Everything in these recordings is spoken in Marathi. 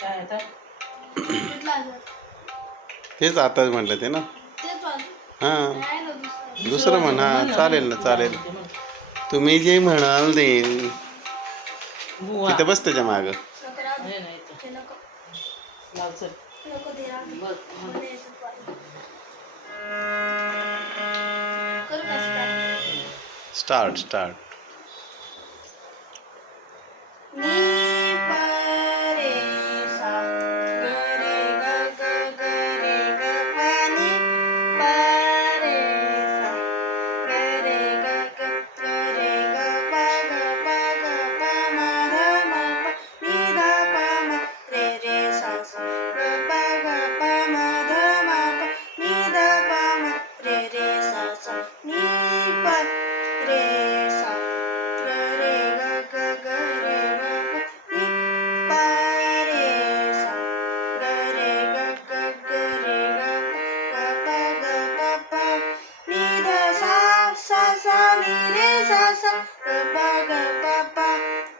काय आता तेच आताच म्हटलं ते ना. हां दुसरं म्हण. हां चालेल ना चालेल. तुम्ही जे म्हणाल ते बुवा तिथं बस त्याच्या मागं. नाही नाही लाव चल बघ स्टार्ट स्टार्ट. नी प रे सा ग रे ग ग ग रे ग प नी प रे सा ग रे ग ग ग रे ग प ग प म ध म प नी ध प म रे रे सा सा ग प म ध म प नी ध प म रे रे सा सा नी प रे सा ग रे ग ग ग रे ग प नी प रे सा ग रे ग ग ग रे ग प नी ध सा सा सा नी रे सा सा ग प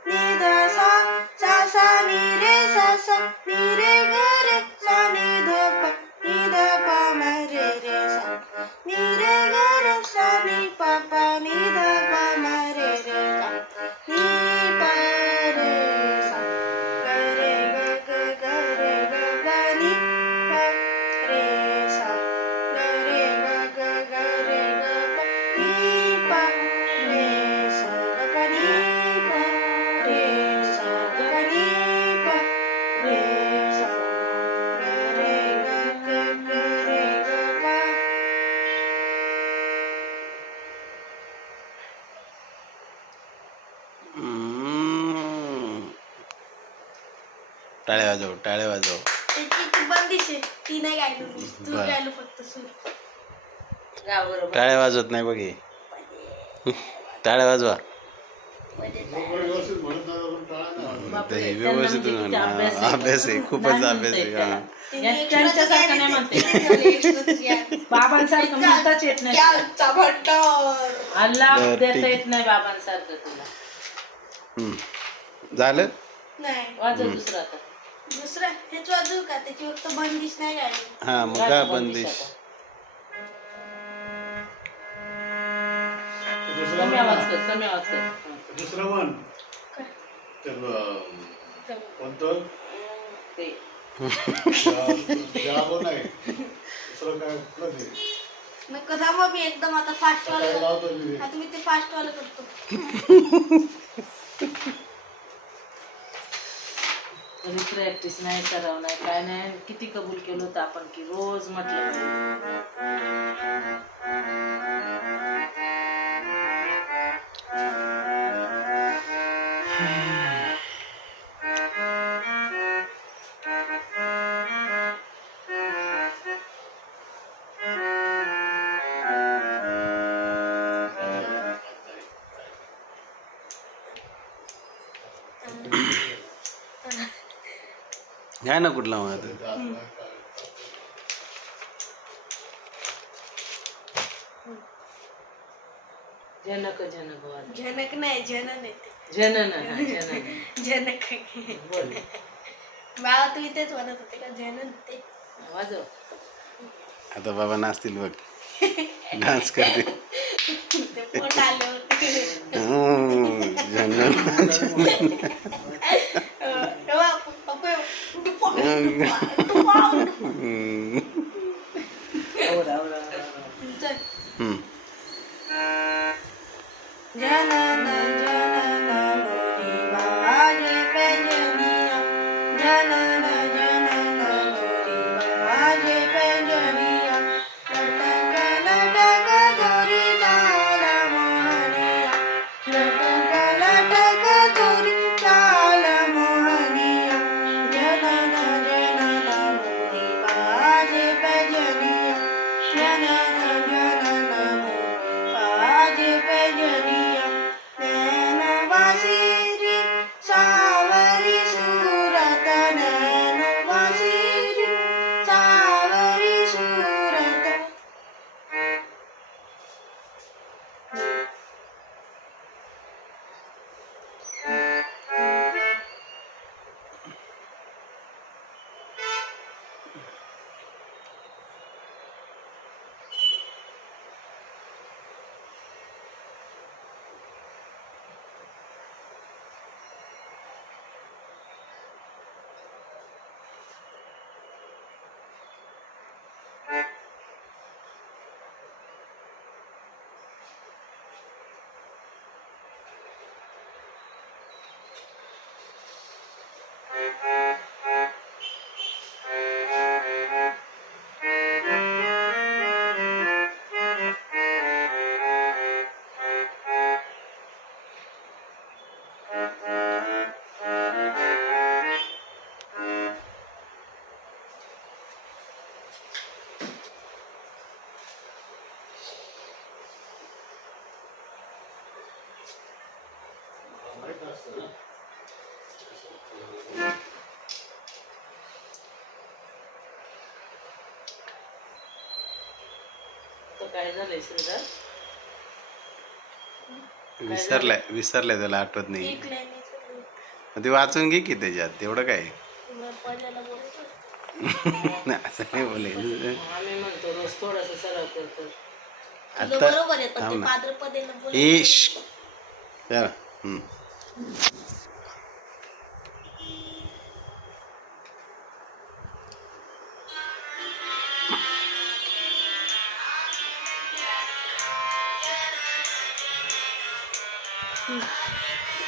नी ध सा सा सा नी रे सा सा नी रे ग रे सा नी ध प म रे रे सा नी रे ग रे सा नी प नी ध प म रे रे सा नी प रे सा ग रे ग ग ग रे ग ग नी प रे सा ग रे ग ग ग रे ग प नी प रे सा ग प नी प रे सा ग प नी प रे सा ग रे ग ग ग रे ग प टाळ्या वाजव टाळ्या वाजव. त्याची बंदिश आहे ती नाही गायलो मी तू बरं. गायलो फक्त सूर गा बरोबर टाळ्या वाजवत नाही बघ हे. टाळ्या वाजवा. बापरे, ते त्यांना व्यवस्थित म्हणजे किती म्हण. अभ्यास हां, आहे. अभ्यास आहे खूपच नाही अभ्यास म्हणता आहे. येत हां त्याला. त्यांच्यासारखं नाही म्हणते. बाबांसारखं म्हणताच येत नाही तुला. अल्ला बरं, देता ठीक येत नाही बाबांसारखं तुला. झालं. नाही वाजव हम्म. दुसरं आता. दुसरं हेच वाजवू का त्याची फक्त बंदिश नाही गायलो हां मग गा काय तू बंदिश बंदिश. आता. कमी आवाज कर कमी आवाज कर हं. दुसरं म्हण काय? ते कोणतं ते जागो नाही दुसरं काय कुठलं ते मग थांबा मी एकदम आता फास्ट वाला काय लावतो मी आता मी ते फास्ट वाला करतो कधी प्रॅक्टिस नाही सराव नाही काय नाही. किती कबूल केलं होतं आपण की रोज म्हटलं पाहिजे. घ्या ना कुठला मग आता. जनक जनक वाजव. जनक नाही जनन येते जनन हा जनन जनक बोल बाबा तुम्ही तेच म्हणत होते का जनन ते वाजव. आता बाबा नाचतील बघ. डान्स करते. ते पोट आले होते आवरा आवरा आवरा. जनन जनन लोरी बाजे पैंजनिया जनन जनन लोरी बाजे पैंजनिया लटक लटक दोरी ताल मोहनिया लटक लटक दोरी ताल मोहनिया जनन जनन लोरी बाजे पैंजनिया जनन जनन तर काय झालंय श्रीधर? विसरलाय त्याला आठवत नाही. एक लाईनीचं ते वाचून घे की त्याच्यात तेवढं काय. पहिल्याला बोलायचं. असं नाही बोलायचं. आम्ही म्हणतो रोज थोडासा सराव करतो. तुझं आता बरोबर आहे पण थांब ते ना. पाद्रपदेला इश बोलायचं.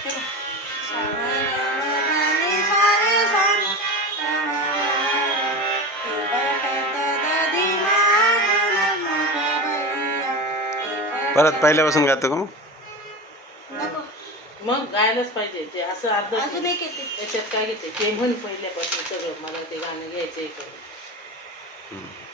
चला. परत पहिल्यापासून गातो का मग? नको. मग गायलाच पाहिजे ते असं अर्ध अजून एक येते. त्याच्यात काय घेते ते म्हण पहिल्यापासून सगळं मला ते गाणं घ्यायचंय करून. हम्म.